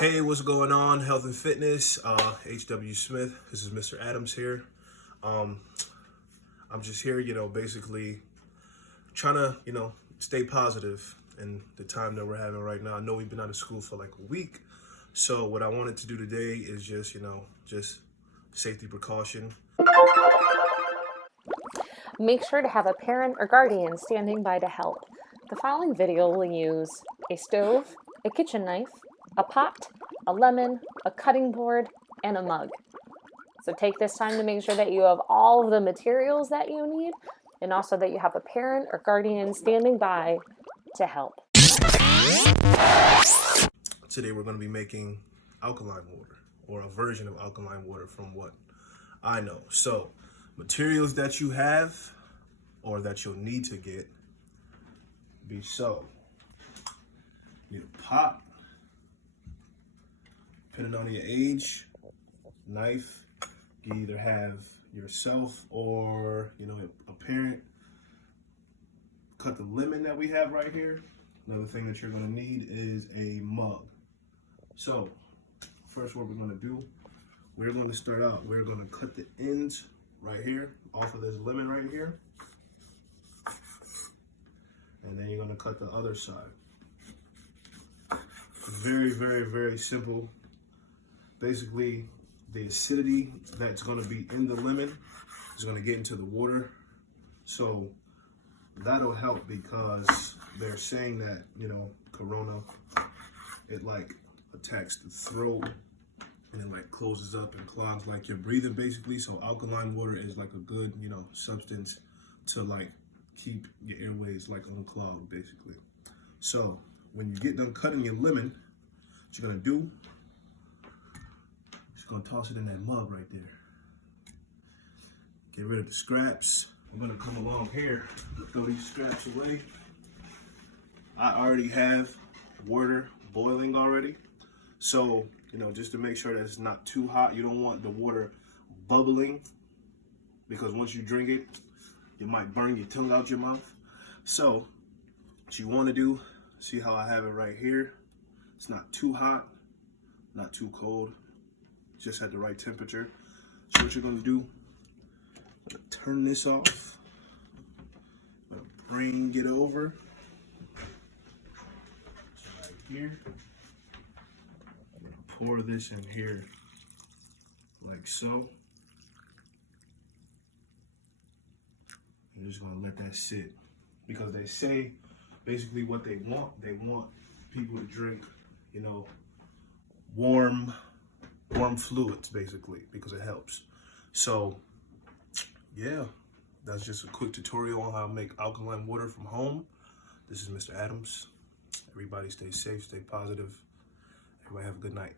Hey, what's going on? Health and fitness. HW Smith. This is Mr. Adams here. I'm just here, basically trying to, stay positive in the time that we're having right now. I know we've been out of school for like a week. So what I wanted to do today is just, just safety precaution. Make sure to have a parent or guardian standing by to help. The following video will use a stove, a kitchen knife, a pot, a lemon, a cutting board, and a mug. So take this time to make sure that you have all of the materials that you need, and also that you have a parent or guardian standing by to help. Today we're going to be making alkaline water, or a version of alkaline water from what I know. So materials that you have or that you'll need to get be so. You need a pot, depending on your age, knife. You either have yourself or a parent. Cut the lemon that we have right here. Another thing that you're going to need is a mug. So first, what we're going to do, we're going to start out, we're going to cut the ends right here off of this lemon right here, and then you're going to cut the other side. Very, very, very simple. Basically, the acidity that's going to be in the lemon is going to get into the water, so that'll help, because they're saying that corona, it like attacks the throat and it like closes up and clogs like your breathing basically. So alkaline water is like a good substance to like keep your airways like unclogged basically. So when you get done cutting your lemon, what you're gonna do, just gonna toss it in that mug right there. Get rid of the scraps. I'm gonna come along here, throw these scraps away. I already have water boiling already. So, just to make sure that it's not too hot, you don't want the water bubbling, because once you drink it, you might burn your tongue out your mouth. So, what you want to do, see how I have it right here? It's not too hot, not too cold, just at the right temperature. So what you're going to do, I'm going to turn this off. I'm going to bring it over right here. Pour this in here like so. I'm just gonna let that sit, because they say basically what they want people to drink, warm fluids basically, because it helps. So yeah, that's just a quick tutorial on how to make alkaline water from home. This is Mr. Adams. Everybody stay safe, stay positive. Everybody have a good night.